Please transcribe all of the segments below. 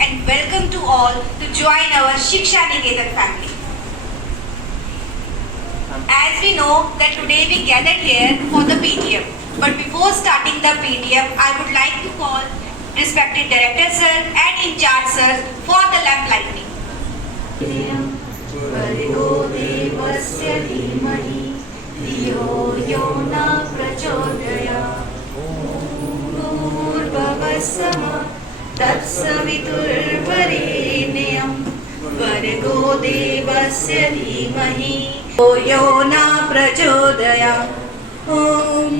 And welcome to all to join our Shiksha Niketan family. As we know that today we gathered here for the PTM, but before starting the PTM, I would like to call respected director sir and in charge sir for the lamp lighting. तत्सवितुर्वरेण्यं भर्गो देवस्य धीमहि यो न प्रचोदयात् ॐ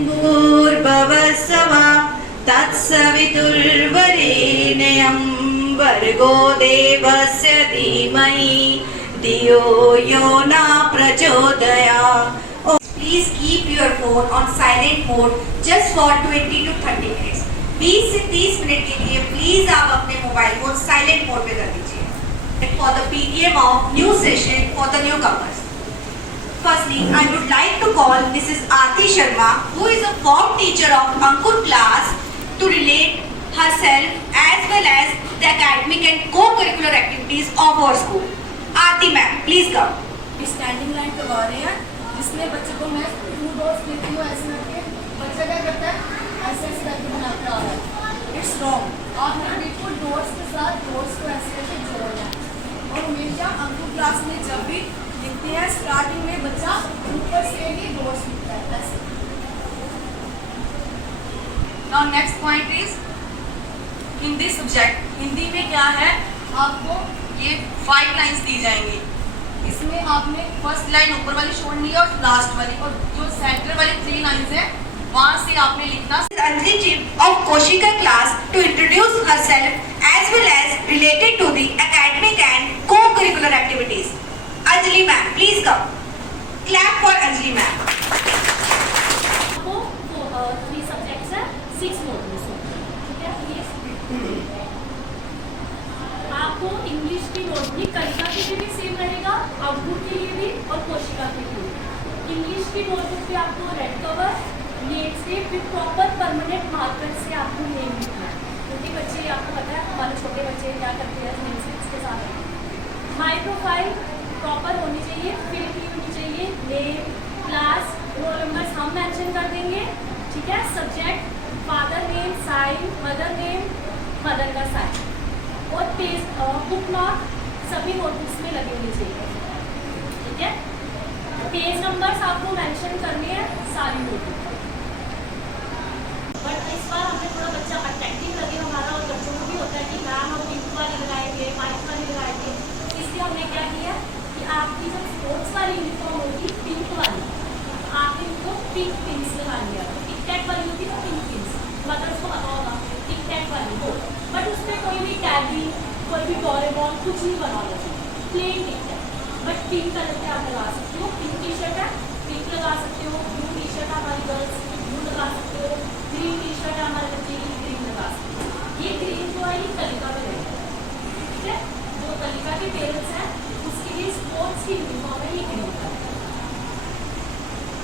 भूर्भुवः स्वः तत्सवितुर्वरेण्यं भर्गो देवस्य धीमहि धियो यो न प्रचोदयात्. Please keep your phone on silent mode just for 20 to 30 minutes. 20 से 30 मिनट के लिए प्लीज आप अपने मोबाइल को साइलेंट मोड पे कर दीजिए for the PTM of new session for the new commerce. Firstly, I would like to call Mrs. Aarti Sharma, who is a form teacher of Ankur class, to relate herself as well as the academic and co-curricular activities of our school. Aarti ma'am, please come. Standing line करवा रहे हैं जिसमें बच्चे को मैं 2 dots देती हूँ ऐसे करके बच्चा क्या करता है ऐसे ऐसे करके बनाता आ रहा है. It's wrong. आपने बिल्कुल डॉट्स के साथ डॉट्स को ऐसे करके जोड़ना है और हमेशा अंकुर क्लास में जब भी लिखते हैं स्टार्टिंग में बच्चा ऊपर से ही डॉट्स लिखता है ऐसे. Now next point is Hindi subject. Hindi में क्या है आपको ये 5 लाइन्स दी जाएंगी. इसमें आपने फर्स्ट लाइन ऊपर वाली छोड़नी है और लास्ट वाली और जो सेंटर वाली 3 लाइन्स है वहां से आपने लिखना. Anjali ji of Koshika class to introduce herself as well as related to the academic and co-curricular activities. Anjali ma'am, please come. Clap for Anjali ma'am. आपको 3 सब्जेक्ट्स है 6 मॉड्यूल्स हैं. ठीक है प्लीज. आपको इंग्लिश की नोटबुक कविता के लिए भी सेम रहेगा, आउटपुट के लिए भी और कोशिका के लिए. इंग्लिश की नोटबुक पे आपको रेड कवर नेम से फिर प्रॉपर परमानेंट मार्कर से आपको नेम लिखना है क्योंकि बच्चे आपको पता है हमारे छोटे बच्चे क्या करते हैं नेम से इसके साथ. माई प्रोफाइल प्रॉपर होनी चाहिए, फिल की होनी चाहिए, नेम क्लास रोल नंबर्स हम मेंशन कर देंगे. ठीक है. Subject father name sign, mother name mother का साइन और पेज बुक नोट सभी नोटबुक्स में लगे होने चाहिए. ठीक है. पेज नंबर्स आपको मेंशन करने हैं सारी नोटबुक. बट इस बार हमने थोड़ा बच्चा अट्रैक्टिव लगे हमारा और बच्चों को भी होता है कि मैम हम पिंक वाली लगाएंगे वाइट वाली लगाएंगे. इसलिए हमने क्या किया कि आपकी जब स्पोर्ट्स वाली यूनिफॉर्म होगी पिंक वाली आपने उनको पिंक पिंस लगानी है. टिक टैक वाली होती है पिंक पिंस मतलब उसको पता होगा टिक टैक वाली हो बट उसमें कोई भी टैगी कोई भी डोरेमोन कुछ नहीं बना होगा plain tick tack but pink colour के आप लगा सकते हो. पिंक टी शर्ट है पिंक लगा सकते हो. ब्लू टी शर्ट हमारी गर्ल्स ब्लू लगा सकते हो. ग्रीन टी शर्ट है हमारे बच्चे की ग्रीन लगा सकते हो. ये ग्रीन जो है ये कलिका में रहेगा. ठीक है. जो कलिका के पेरेंट्स हैं उसके लिए स्पोर्ट्स की यूनिफॉर्म है ये ग्रीन कलर.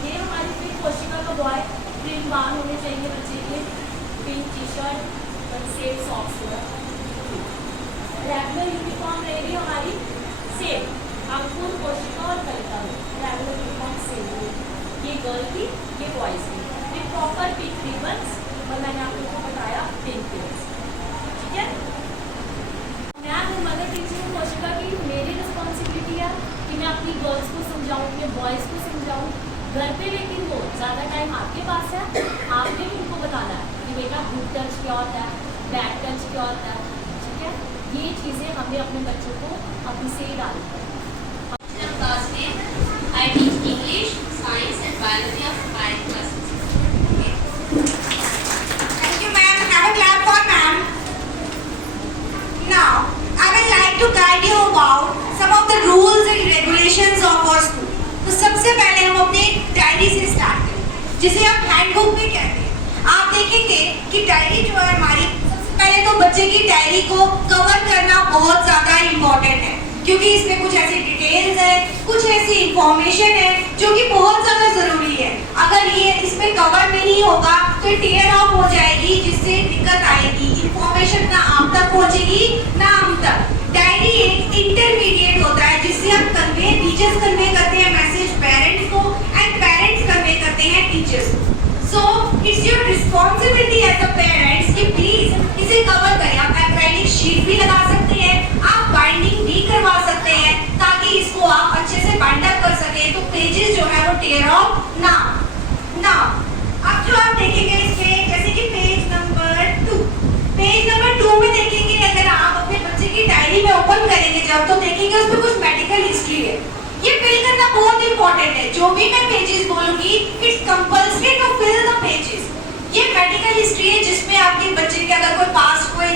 ये हमारी फिर कोशिका का बॉय प्रिंट बान होने चाहिए बच्चे के. पिंक टी शर्ट और सेम सॉक्स होगा. रेगुलर यूनिफॉर्म रहेगी हमारी सेम अंकुर कोशिका और कलिका में रेगुलर यूनिफॉर्म सेम. ये गर्ल की ये बॉयज की. प्रॉपर पिंक रिबन्स और मैंने आप लोगों को बताया पिंक रिबन्स. ठीक बॉयज़ को समझाऊँ घर पे, लेकिन वो ज़्यादा टाइम आपके पास है, आपने भी उनको बताना है कि बेटा गुड टच क्या होता है, बैड टच क्या होता है, ठीक है। ये चीज़ें हमें अपने बच्चों को अभी से ही डालनी है। Class name. I teach English, Science and Biology of my classes. Okay. Thank you, ma'am. Have a clap for ma'am. Now, I would like to guide you about some of the rules and regulations of our school. तो सबसे पहले हम अपने diary से start करें, जिसे हम handbook भी कहते हैं। आप देखेंगे कि डायरी जो है हमारी, सबसे पहले तो बच्चे की डायरी को कवर करना बहुत ज़्यादा इम्पोर्टेंट है, क्योंकि इसमें कुछ ऐसी डिटेल्स है, कुछ ऐसी इंफॉर्मेशन है जो कि बहुत ज़्यादा ज़रूरी है। अगर ये इसमें कवर नहीं होगा तो टेयर ऑफ हो जाएगी, जिससे दिक्कत आएगी, इंफॉर्मेशन ना आप तक पहुंचेगी ना हम तक। डायरी एक इंटरमीडिएट होता है जिससे हम कन्वे, टीचर्स कन्वे करते हैं मैसेज पेरेंट्स को एंड पेरेंट्स कन्वे करते हैं टीचर्स को। So it's your responsibility as a parents कि प्लीज इसे कवर करें। आप एक्रेलिक शीट भी लगा सकते हैं, आप बाइंडिंग भी करवा सकते हैं ताकि इसको आप अच्छे से बाइंड अप कर सकें, तो पेजेस जो है वो टेयर ऑफ ना। अब जो आप देखेंगे इसमें, जैसे कि पेज नंबर 2 में देखेंगे, अगर आप अपने बच्चे की डायरी में ओपन करेंगे जब, तो देखेंगे उसमें कुछ मेडिकल हिस्ट्री है। ये फिल करना बहुत इंपॉर्टेंट है। जो भी मैं पेजेस बोलूंगी, it's compulsory to fill the pages. ये मेडिकल हिस्ट्री है जिसमें आपके बच्चे के अगर कोई पास्ट कोई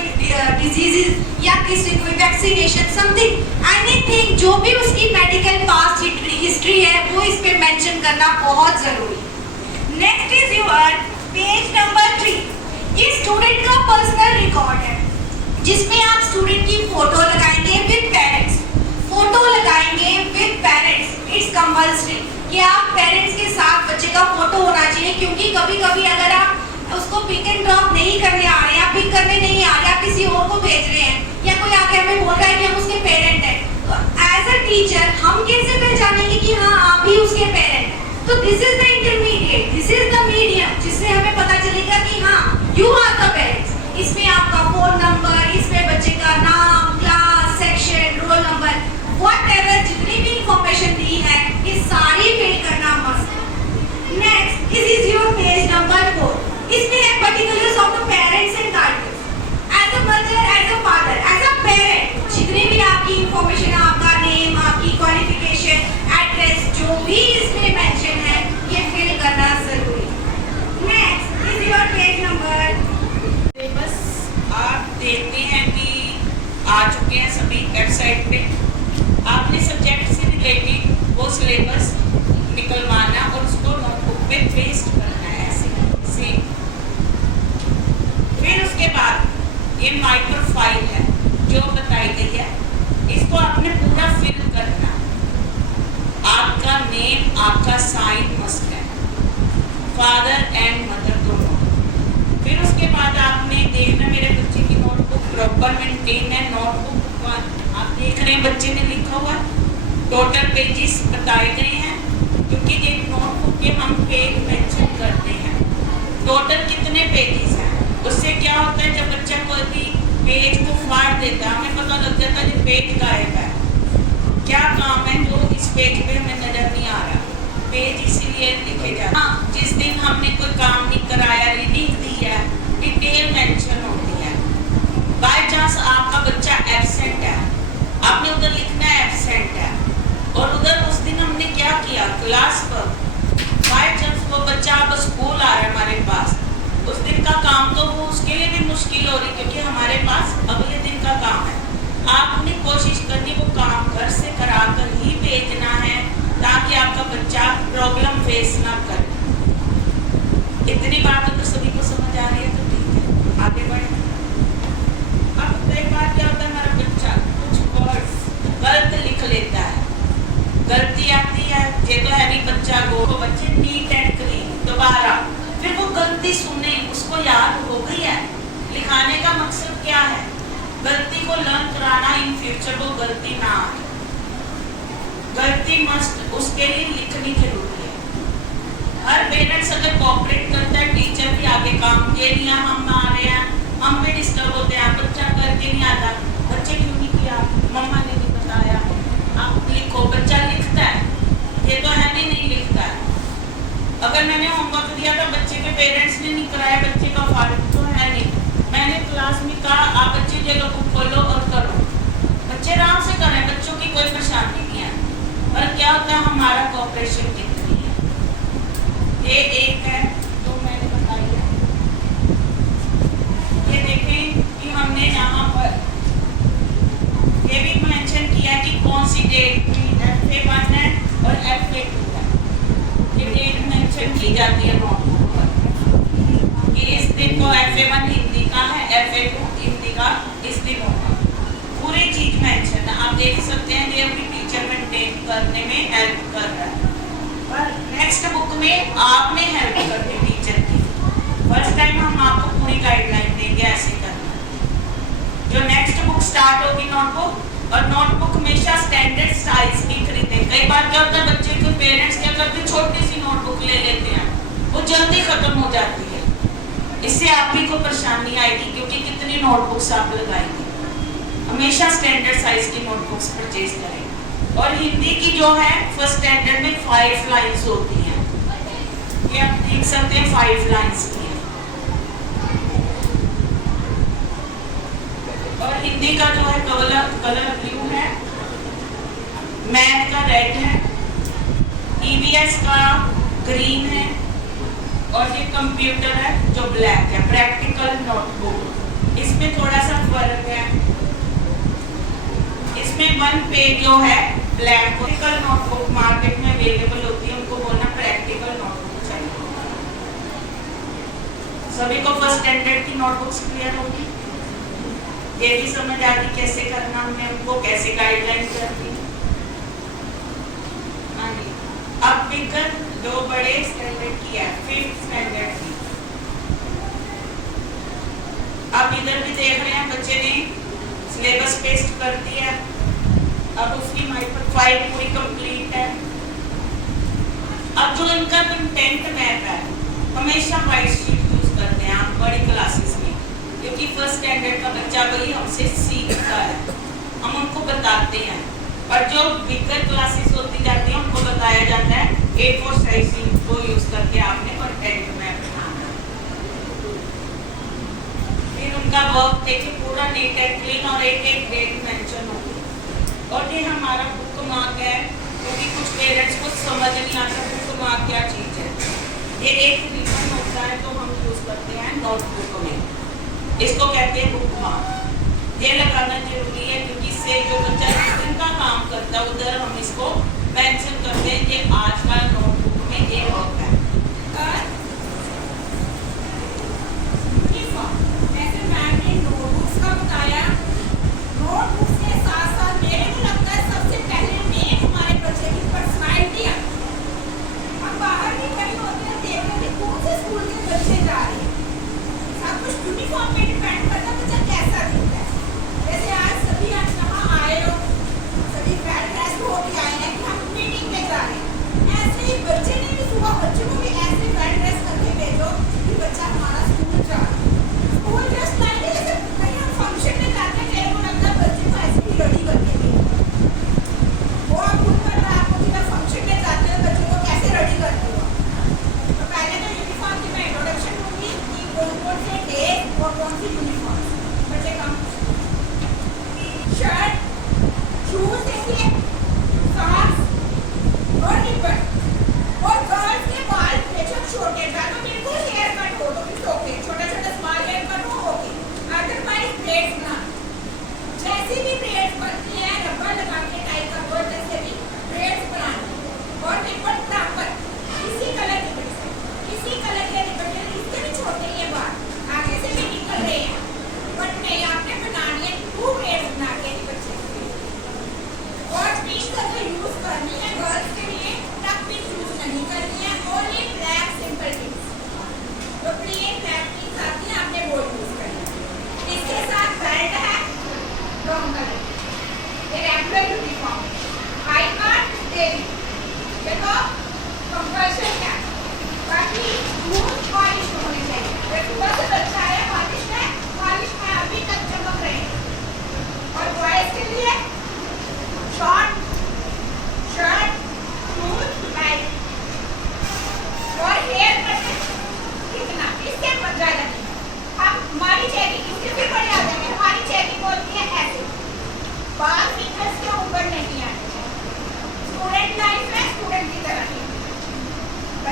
डिजीजेस या किसी कोई वैक्सीनेशन समथिंग एनीथिंग, जो भी उसकी मेडिकल पास्ट हिस्ट्री है वो इस पे मेंशन करना बहुत जरूरी है। Next is your page number 3। ये स्टूडेंट का पर्सनल रिकॉर्ड है, जिसमें आप स्टूडेंट की फोटो लगाएंगे विद पेरेंट्स, फोटो लगाएंगे विद पेरेंट्स। इट्स कंपल्सरी कि आप पेरेंट्स के साथ बच्चे का फोटो होना चाहिए, क्योंकि कभी कभी अगर आप उसको पिक एंड ड्रॉप नहीं करने आ रहे हैं, आप पिक करने नहीं आ रहे, आप किसी और को भेज रहे हैं, या कोई आके हमें बोल रहा है कि हम उसके पेरेंट हैं, तो एज अ टीचर हम कैसे पहचानेंगे कि हाँ आप ही उसके पेरेंट हैं? तो this is the intermediate, this is the medium, जिससे हमें पता चलेगा कि हाँ यू आर द पेरेंट्स। इसमें आपका फोन नंबर, इसमें बच्चे का नाम, class, section, roll number, whatever जितनी भी इंफॉर्मेशन दी है ये सारी फिल करना मस्ट है। Next is your page number 4। इसमें है particulars of the parents and guardians. As a mother, as a father, as a parent, जितनी भी आपकी इंफॉर्मेशन है, आपका नेम, आपकी क्वालिफिकेशन, एड्रेस, जो भी इसमें मेंशन है, ये फिल करना जरूरी है। Next is your page number. Syllabus आप देखते हैं कि आ चुके हैं सभी वेबसाइट पे। आपने सब्जेक्ट से रिलेटेड वो सिलेबस निकलवाना और उसको नोटबुक पे पेस्ट करना है ऐसे। फिर उसके बाद ये माइक्रो फाइल है जो बताई गई है, इसको आपने पूरा फिल करना। आपका नेम, आपका साइन मस्ट है, फादर एंड मदर दोनों। फिर उसके बाद आपने देखना मेरे बच्चे की नोटबुक प्रॉपर मेंटेन है। नोटबुक आप देख रहे हैं बच्चे ने लिखा हुआ टोटल पेजेस बताए गए हैं, क्योंकि ये नोटबुक के हम पेज मेंशन करते हैं टोटल कितने पेजेस हैं। उससे क्या होता है, जब बच्चा कोई पेज को फाड़ देता है हमें पता लग जाता है कि पेज गायब है, क्या काम है जो इस पेज पे हमें नजर नहीं आ रहा। पेज इसीलिए लिखे जाते हैं। हाँ, जिस दिन हमने कोई काम नहीं कराया, रीडिंग दी है, डिटेल मेंशन होती है। बाय चांस आपका बच्चा एब्सेंट है, आपने उधर लिखना है एब्सेंट है, और उधर उस दिन हमने क्या किया क्लास पर, बाय चांस वो बच्चा अब स्कूल आ रहा है हमारे पास, उस दिन का काम तो वो उसके लिए भी मुश्किल हो रही, क्योंकि हमारे पास अगले दिन का काम है। आपने कोशिश करनी वो काम घर से करा कर ही भेजना है, ताकि आपका बच्चा प्रॉब्लम फेस ना करे। इतनी बात तो सभी को समझ आ रही है, तो ठीक है, आगे बढ़े। अब कई बार क्या होता है, हमारा बच्चा कुछ वर्ड्स गलत लिख लेता है, गलती आती है, ये तो है नहीं बच्चा को बच्चे नीट एंड क्लीन दोबारा, फिर वो गलती सुने, उसको याद हो गई है। लिखाने का मकसद क्या है, गलती को लर्न कराना, इन फ्यूचर वो गलती ना आए। गलती मस्ट, उसके लिए लिखनी जरूरी है। हर पेरेंट्स अगर कोऑपरेट करता है, टीचर भी आगे काम के लिए हम आ रहे हैं, हम भी डिस्टर्ब होते हैं, बच्चा करके नहीं आता, बच्चे क्यों नहीं किया, मम्मा ने नहीं बताया, आप लिखो, बच्चा लिखता है, ये तो है नहीं लिखता है। अगर मैंने होमवर्क दिया था, बच्चे के पेरेंट्स ने नहीं कराया, बच्चे का फाल्ट तो है नहीं। मैंने क्लास में कहा आप बच्चे ये लोग खोलो और करो, बच्चे आराम से करें, बच्चों की कोई परेशानी नहीं है। पर क्या होता है, हमारा कोऑपरेशन कितनी है। ये एक है तो मैंने बताई है। ये देखें कि हमने यहाँ पर ये भी मेंशन किया कि कौन सी डेट की FA1 है और FA2 है। ये डेट मेंशन की जाती है नोटबुक पर कि इस दिन को FA1 हिंदी का है, FA2 हिंदी का इस दिन होगा। पूरी चीज मेंशन है, आप देख सकते हैं। ये अपनी टीचर मेंटेन करने में हेल्प कर रहा है। पर नेक्स्ट बुक में आपने हेल्प करनी टीचर की। फर्स्ट टाइम हम आपको पूरी गाइडलाइन देंगे ऐसे करना। जो नेक्स्ट बुक स्टार्ट होगी नोटबुक, और नोटबुक हमेशा स्टैंडर्ड साइज की खरीदें। कई बार क्या होता है, बच्चे के पेरेंट्स क्या करते हैं, छोटी सी नोटबुक ले लेते हैं, वो जल्दी खत्म हो जाती है। इससे आप ही को परेशानी आएगी, क्योंकि कितनी नोटबुक्स आप लगाएंगे। हमेशा स्टैंडर्ड साइज की नोटबुक्स परचेज करें। और हिंदी की जो है फर्स्ट स्टैंडर्ड में 5 लाइन्स होती हैं, ये आप देख सकते हैं 5 लाइन्स की है। और हिंदी का जो है कलर ब्लू है, मैथ का रेड है, EVS का ग्रीन है, और ये कंप्यूटर है जो ब्लैक है। प्रैक्टिकल नोटबुक, इसमें थोड़ा सा फर्क है। इसमें 1 पेज जो है ब्लैक। प्रैक्टिकल नोटबुक मार्केट में अवेलेबल होती है, उनको बोलना प्रैक्टिकल नोटबुक चाहिए। सभी को फर्स्ट स्टैंडर्ड की नोटबुक्स क्लियर होगी। ये भी समझ आ गई कैसे करना, हमने उनको कैसे गाइडलाइन करनी। हाँ जी, अब विकल्प दो बड़े स्टैंडर्ड की है, 5th स्टैंडर्ड की। अब इधर भी देख रहे हैं बच्चे ने सिलेबस पेस्ट कर दिया। अब उसकी माइक्रो फाइल पूरी कंप्लीट है। अब जो इनका कंटेंट मैप है, हमेशा वाइट शीट यूज करते हैं आप बड़ी क्लासेस में, क्योंकि फर्स्ट स्टैंडर्ड का बच्चा वही हमसे सीखता है, हम उनको बताते हैं। और जो बिगर क्लासेस होती जाती हैं उनको बताया जाता है A4 साइज को यूज करके आपने कंटेंट मैप बनाना है। फिर उनका वर्क देखिए पूरा नीट एंड क्लीन, और एक डेट मेंशन होगी। और ये हमारा बुक मार्क है, क्योंकि कुछ पेरेंट्स को समझ नहीं आता बुक मार्क क्या चीज है। ये एक रिबन होता है जो हम यूज करते हैं नोटबुक में, इसको कहते हैं बुक मार्क। ये लगाना जरूरी है, क्योंकि इससे जो बच्चा जिस दिन का काम करता है उधर हम इसको मेंशन करते हैं कि आज का नोटबुक में ये होता है। जैसे मैम ने नोटबुक्स का बताया, नोटबुक्स के साथ साथ मेरे को लगता है सबसे पहले मेन हमारे बच्चे की पर्सनालिटी है। हम बाहर भी कहीं होते हैं, देख रहे हैं कौन से स्कूल के बच्चे जा रहे हैं, सब कुछ यूनिफॉर्म पे डिपेंड करता है बच्चा कैसा दिखता है। जैसे आज सभी आज यहाँ आए हो, सभी वेल ड्रेस होके आए हैं कि हम मीटिंग में जा रहे हैं। ऐसे ही बच्चे ने भी सुबह बच्चों को भी ऐसे वेल ड्रेस करके भेजो कि बच्चा हमारा स्कूल जा रहा है। स्कूल ड्रेस लाइक जैसे कहीं हम फंक्शन में जाते हैं, मेरे को लगता है बच्चे को ऐसे ही रेडी करके भेजो। वो आप खुद पता है, आपको जब फंक्शन में जाते हैं बच्चों को कैसे रेडी करते हो। तो पहले तो यूनिफॉर्म की मैं इंट्रोडक्शन दूंगी कि कौन से डे और कौन सी यूनिफॉर्म बच्चे कम शर्ट, शूज देखिए, सॉक्स और रिबन। और गर्ल्स के बाल बेशक छोटे, ज्यादा बिल्कुल हेयर कट हो तो भी ओके, छोटा छोटा स्मॉल हेयर कट हो ओके, अदरवाइज ब्रेड्स ना। जैसी भी ब्रेड्स बनती है रबर लगा के टाई का बोर्ड जैसे भी ब्रेड्स बनानी। और रिबन प्रॉपर इसी कलर की बनी, इसी कलर के रिबन, इससे भी छोटे ये बाल आगे से भी निकल रहे हैं, बट नहीं आपने बनानी है 2 ब्रेड्स बना के बच्चे के। और पिंक कलर यूज करनी है गर्ल्स के लिए, टक पिंक यूज नहीं करनी है, ओनली ब्लैक सिंपल पिंक। तो प्लेन ब्लैक पिंक आती है, आपने वो यूज करनी है। इसके साथ बेल्ट है ब्राउन कलर, ये regular uniform, I card daily, देखो कंपल्सन है, बाकी स्मूथ पॉलिश होने चाहिए। सुबह से बच्चा है पॉलिश में अभी तक चमक रहे हैं। और बॉयज के लिए शॉर्ट शर्ट, शूज,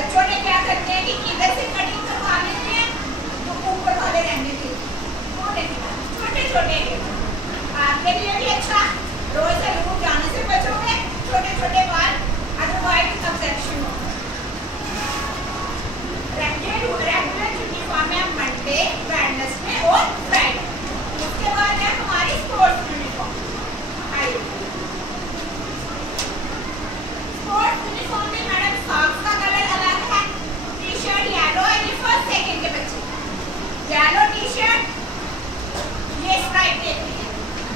बच्चों ने क्या करते हैं कि इधर से कटिंग करवा लेते हैं तो ऊपर वाले रहने देते हैं। छोटे छोटे आपके लिए भी अच्छा, रोज सैलून जाने से बचोगे, छोटे छोटे बाल, अदरवाइज सबसेक्शन होगा। रेगुलर यूनिफॉर्म है मंडे, वेडनेसडे और फ्राइडे। उसके बाद है हमारी स्पोर्ट्स यूनिफॉर्म। स्पोर्ट्स यूनिफॉर्म में मैडम सॉक्स का कलर अलग है। टी शर्ट येलो है, ये फर्स्ट सेकंड के बच्चे येलो टी शर्ट, ये स्ट्राइप देती है,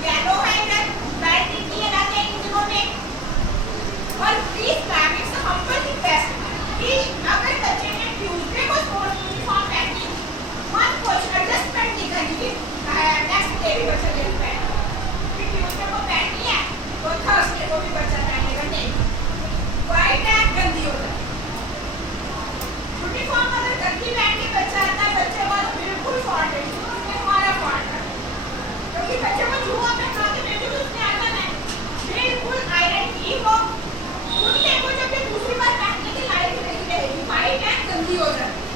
येलो है इधर, बेल्ट इतनी अलग है इन दिनों में। और please ma'am it's humble request कि अगर बच्चे ने ट्यूसडे को स्पोर्ट्स यूनिफॉर्म पहनी, मत कुछ एडजस्टमेंट नहीं करनी नेक्स्ट डे भी बच्चा ले पहने। फिर ट्यूसडे को पहनी है तो थर्सडे को भी बच्चा पहनेगा नहीं, वाइट है गंदी हो जाए। यूनिफॉर्म अगर गंदी पहन के बच्चा आता है, बच्चे को तो बिल्कुल फॉल्ट है, उसमें हमारा फॉल्ट है, क्योंकि बच्चे को जुआ पहना के बिल्कुल उसने आता है बिल्कुल आयरन की हो, उसने को जब दूसरी बार पहनने की लायक नहीं रहेगी, वाइट है गंदी हो जाती है।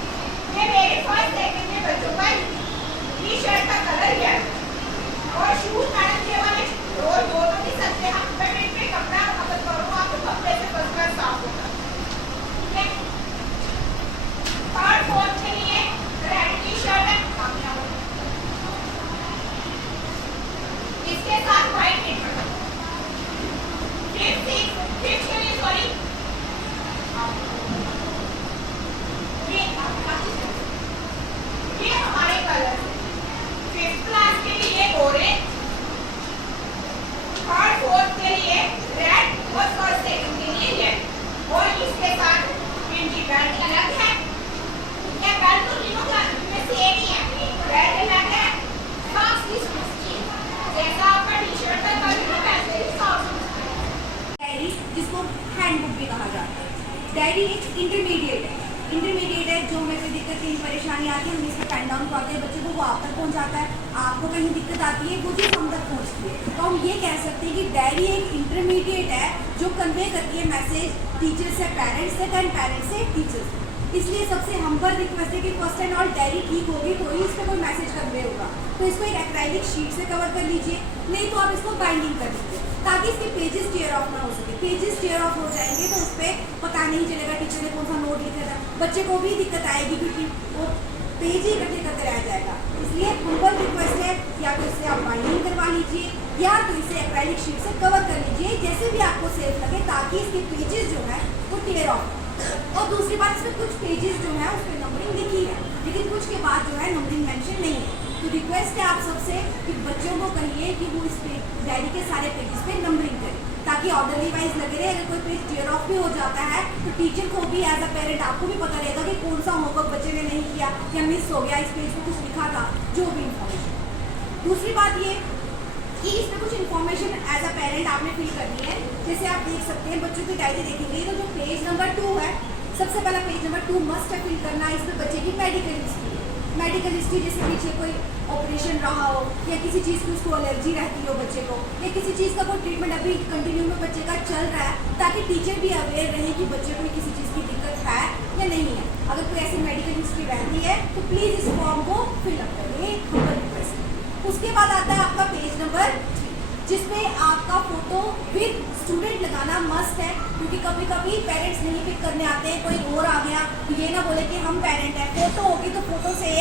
ये मेरे फर्स्ट सेकंड के बच्चों का टी शर्ट का कलर है। और शूज मैडम ये वाले रोज धो तो नहीं सकते हम, मैं पे कपड़ा मदद करूँ आपको कपड़े से बचकर साफ होगा। ठीक है, थर्ड फोर्थ के लिए रेड टी शर्ट है, इसके साथ व्हाइट टी शर्ट। फिफ्थ के लिए सॉरी ये हमारे कलर फिफ्थ क्लास के लिए ऑरेंज, थर्ड फोर्थ के लिए रेड और फर्स्ट सेकंड के लिए येलो। और इसके साथ इनकी बेल्ट अलग है, ये बेल्ट तो तीनों क्लास में सेम ही है, बेल्ट अलग है, सॉक्स की स्टिच जैसा आपका टी शर्ट का कलर है वैसे ही सॉक्स। डायरी जिसको हैंडबुक भी कहा जाता है, डायरी एक इंटरमीडिएट है। इंटरमीडिएट है, जो हमें कोई दिक्कत कहीं परेशानी आती है हम इसको पेन डाउन करते हैं, बच्चे को वो आप तक पहुंचाता है, आपको कहीं दिक्कत आती है वो चीज़ हम तक पहुंचती है। तो हम ये कह सकते हैं कि डायरी एक इंटरमीडिएट है जो कन्वे करती है मैसेज टीचर से पेरेंट्स तक एंड पेरेंट्स से टीचर्स तक। इसलिए सबसे हम्बल रिक्वेस्ट है कि फर्स्ट एंड ऑल डायरी ठीक होगी तो ही इस पर कोई मैसेज कन्वे होगा। तो इसको एक एक्राइलिक शीट से कवर कर लीजिए, नहीं तो आप इसको बाइंडिंग कर लीजिए ताकि इसके पेजेस टेयर ऑफ ना हो सके। पेजेस टेयर ऑफ हो जाएंगे तो उस पर पता नहीं चलेगा टीचर ने कौन सा नोट लिखा था, बच्चे को भी दिक्कत आएगी क्योंकि वो पेज ही इकट्ठे करते रह जाएगा। इसलिए हम्बल रिक्वेस्ट है या तो इससे आप बाइंडिंग करवा लीजिए या तो इसे एक्राइलिक शीट से कवर कर लीजिए, जैसे भी आपको सेफ लगे, ताकि इसके पेजेस जो है वो टेयर ऑफ। और दूसरी बात, इसमें कुछ पेजेस जो है उस पर नंबरिंग लिखी है लेकिन कुछ के बाद जो है नंबरिंग मेंशन नहीं है। तो रिक्वेस्ट है आप सबसे कि बच्चों को कहिए कि वो इस डायरी के सारे पेजेस पे नंबरिंग करें ताकि ऑर्डरली वाइज लगे रहे। अगर कोई पेज टेयर ऑफ भी हो जाता है तो टीचर को भी एज अ पेरेंट आपको भी पता रहेगा कि कौन सा होमवर्क बच्चे ने नहीं किया या मिस हो गया, इस पेज पे कुछ लिखा था, जो भी इंफॉर्मेशन। दूसरी बात ये कि इसमें कुछ इन्फॉर्मेशन एज अ पेरेंट आपने फिल करनी है। जैसे आप देख सकते हैं बच्चों की डायरी देखेंगे तो जो पेज नंबर 2 है, सबसे पहला पेज नंबर 2 मस्ट है फिल करना। इसमें बच्चे की मेडिकल हिस्ट्री, जैसे पीछे कोई ऑपरेशन रहा हो या किसी चीज़ की उसको एलर्जी रहती हो बच्चे को, या किसी चीज़ का कोई ट्रीटमेंट अभी कंटिन्यू में बच्चे का चल रहा है, ताकि टीचर भी अवेयर रहे कि बच्चे को किसी चीज़ की दिक्कत है या नहीं है। अगर कोई ऐसी मेडिकल हिस्ट्री रहती है तो प्लीज़ इस फॉर्म को फिलअप करिए, हम्बल रिक्वेस्ट है। उसके बाद आता है आपका पेज नंबर 3 जिसमें आपका फोटो विद स्टूडेंट लगाना मस्ट है, क्योंकि कभी कभी पेरेंट्स नहीं पिक करने आते हैं, कोई और आ गया तो ये ना बोले कि हम पेरेंट हैं। फोटो होगी तो फोटो से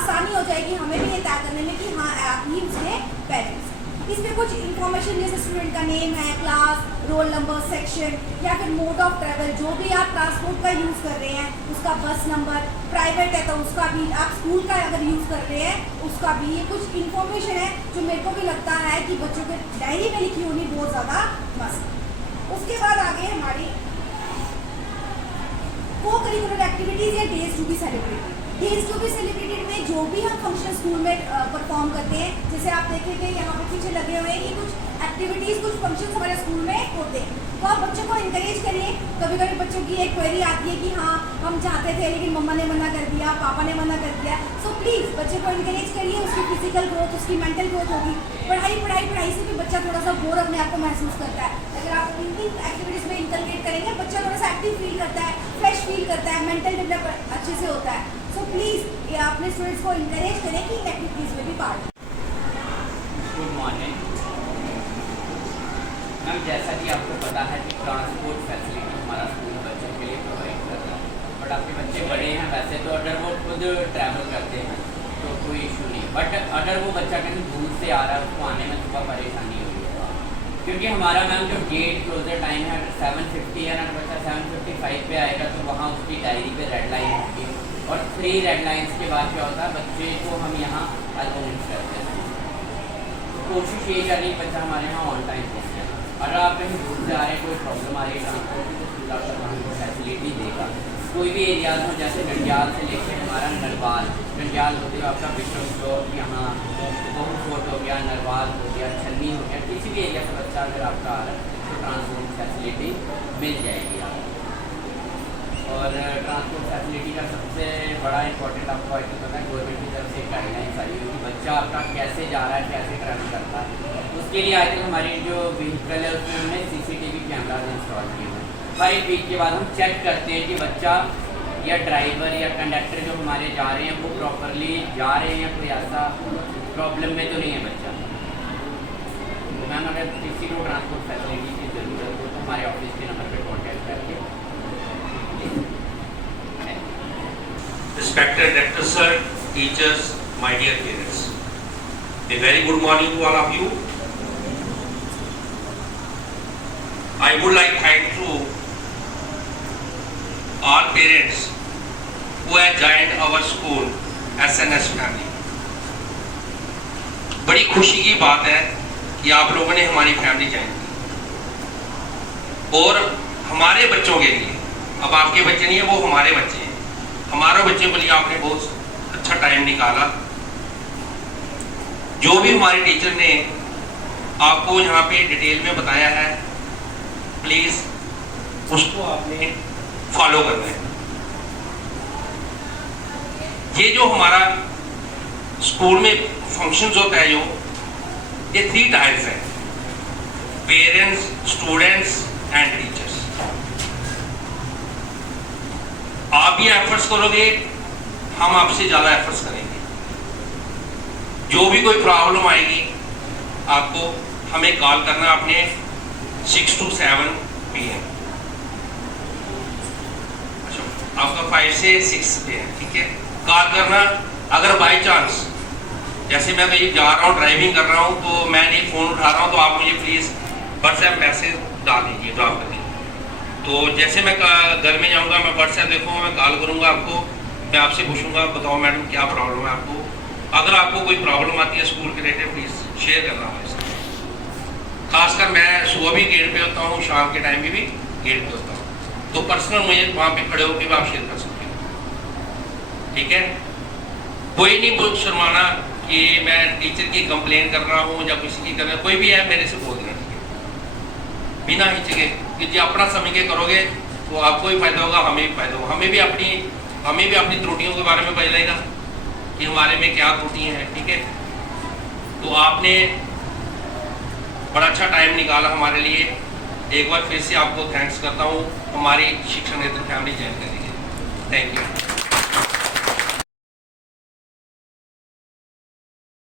आसानी हो जाएगी हमें भी ये तय करने में कि हाँ आप ही उसके पेरेंट्स। इसमें कुछ इन्फॉर्मेशन जैसे स्टूडेंट का नेम है, क्लास, रोल नंबर, सेक्शन या फिर मोड ऑफ ट्रैवल, जो भी आप ट्रांसपोर्ट का यूज़ कर रहे हैं उसका बस नंबर, प्राइवेट है तो उसका भी, आप स्कूल का अगर यूज़ कर रहे हैं उसका भी। ये कुछ इन्फॉर्मेशन है जो मेरे को भी लगता है कि बच्चों के डायरी में लिखी होनी बहुत ज़्यादा मस्त। उसके बाद आगे हमारी को करिकुलर एक्टिविटीज़ या days to be celebrated. Days to be celebrated में जो भी हम फंक्शन स्कूल में परफॉर्म करते हैं, जैसे आप देखेंगे यहाँ पर पीछे लगे हुए हैं, ये कुछ एक्टिविटीज़, कुछ फंक्शन हमारे स्कूल में होते हैं, तो आप बच्चों को इंकरेज करिए। कभी कभी बच्चों की एक क्वेरी आती है कि हाँ हम चाहते थे लेकिन मम्मा ने मना कर दिया, पापा ने मना कर दिया। सो प्लीज़ बच्चे को इंकरेज करिए, उसकी फिजिकल ग्रोथ, उसकी मेंटल ग्रोथ होगी। पढ़ाई से भी बच्चा थोड़ा सा बोर अपने आप को महसूस करता है। अगर आप इन एक्टिविटीज़ में इंटरग्रेट करेंगे, बच्चा थोड़ा सा एक्टिव फील करता है, फ्रेश फील करता है, मेंटल डेवलप अच्छे से होता है। सो प्लीज़ ये अपने स्टूडेंट्स को इंकरेज करें कि इन एक्टिविटीज़ में भी पार्ट। Good morning ma'am. जैसा कि आपको पता है कि ट्रांसपोर्ट फैसिलिटी हमारा स्कूल बच्चों के लिए प्रोवाइड करता है, बट आपके बच्चे बड़े हैं वैसे तो अगर वो खुद ट्रैवल करते हैं तो कोई इशू नहीं, बट अगर वो बच्चा कहीं दूर से आ रहा है उसको आने में सुबह परेशानी होगी, क्योंकि हमारा मैम जो गेट क्लोजर टाइम है 7:50 है, अगर बच्चा 7:55 पे आएगा तो वहाँ उसकी डायरी पे रेड लाइन होती है, और 3 रेड लाइन्स के बाद क्या होता है बच्चे को हम यहाँ अलाउंस करते हैं। तो कोशिश यही करिए बच्चा हमारे यहाँ ऑन टाइम पहुँचे। अगर आप कहीं दूर से आ रहे हैं, कोई प्रॉब्लम आ रही है ट्रांसपोर्ट की, तो स्कूल आपका ट्रांसपोर्ट फैसिलिटी देगा। कोई भी एरियाज हो जैसे नंडियाल से लेकर हमारा नरवाल, नंडियाल होते हुए आपका विश्व चौक, यहाँ बहुत फोर्ट हो गया, नरवाल हो गया, छन्नी हो गया, किसी भी एरिया से बच्चा अगर आपका आ रहा है तो ट्रांसपोर्ट फैसिलिटी मिल जाएगी आपको। और ट्रांसपोर्ट फैसिलिटी का सबसे बड़ा इंपॉर्टेंट आपको आई थिंक पता है, गवर्नमेंट की तरफ से गाइडलाइंस आई हुई कि बच्चा आपका कैसे जा रहा है, कैसे ट्रैवल करता है। उसके लिए आई थिंक हमारी जो व्हीकल है उसमें हमने CCTV कैमराज इंस्टॉल किए हैं। हर एक वीक के बाद हम चेक करते हैं कि बच्चा या ड्राइवर या कंडक्टर जो हमारे जा रहे हैं वो प्रॉपरली जा रहे हैं, कोई ऐसा प्रॉब्लम में तो नहीं है बच्चा। तो मैम अगर किसी को ट्रांसपोर्ट फैसिलिटी की ज़रूरत हो तो हमारे ऑफिस के नंबर पर कॉन्टैक्ट करके। Respected Director Sir, teachers, my dear parents, a very good morning to all of you. I would like to thank to all parents who have joined our school SNS family. बड़ी खुशी की बात है कि आप लोगों ने हमारी फैमिली ज्वाइन की, और हमारे बच्चों के लिए, अब आपके बच्चे नहीं है वो हमारे बच्चे हैं, हमारे बच्चों के लिए आपने बहुत अच्छा टाइम निकाला। जो भी हमारे टीचर ने आपको यहाँ पे डिटेल में बताया है, प्लीज उसको आपने फॉलो करना है। ये जो हमारा स्कूल में फंक्शंस होता है, जो ये 3 टाइप्स हैं, पेरेंट्स, स्टूडेंट्स एंड टीचर्स। आप भी एफर्ट्स करोगे, हम आपसे ज़्यादा एफर्ट्स करेंगे। जो भी कोई प्रॉब्लम आएगी आपको हमें कॉल करना अपने 6 to 7 PM। अच्छा, आपका 5 से 6 PM, ठीक है, कॉल करना। अगर बाई चांस जैसे मैं कहीं जा रहा हूँ, ड्राइविंग कर रहा हूँ, तो मैं नहीं फ़ोन उठा रहा हूँ, तो आप मुझे प्लीज़ व्हाट्सएप मैसेज डाल दीजिए, ड्रॉप कर दीजिए। तो जैसे मैं घर में जाऊंगा, मैं व्हाट्सएप देखूंगा, मैं कॉल करूंगा आपको, मैं आपसे पूछूंगा बताओ मैडम क्या प्रॉब्लम है आपको। अगर आपको कोई प्रॉब्लम आती है स्कूल के रिलेटेड, प्लीज़ शेयर करना हमारे साथ। खासकर मैं सुबह भी गेट पे होता हूँ, शाम के टाइम में भी गेट पे होता हूँ, तो पर्सनल मुझे वहाँ पे खड़े होकर आप शेयर कर सकते हो, ठीक है। कोई नहीं बोल शर्माना कि मैं टीचर की कंप्लेन कर रहा हूँ या किसी की कर रहा हूँ, कोई भी है मेरे से बोल देना, ठीक है, बिना हिचके। कि जो अपना समझ के करोगे तो आपको भी फायदा होगा, हमें भी फायदा होगा। हमें भी अपनी त्रुटियों के बारे में पता लगेगा कि हमारे में क्या त्रुटियाँ हैं, ठीक है। तो आपने बड़ा अच्छा टाइम निकाला हमारे लिए, एक बार फिर से आपको थैंक्स करता हूँ हमारी शिक्षा नेत्र फैमिली ज्वाइन करने के लिए। Thank you.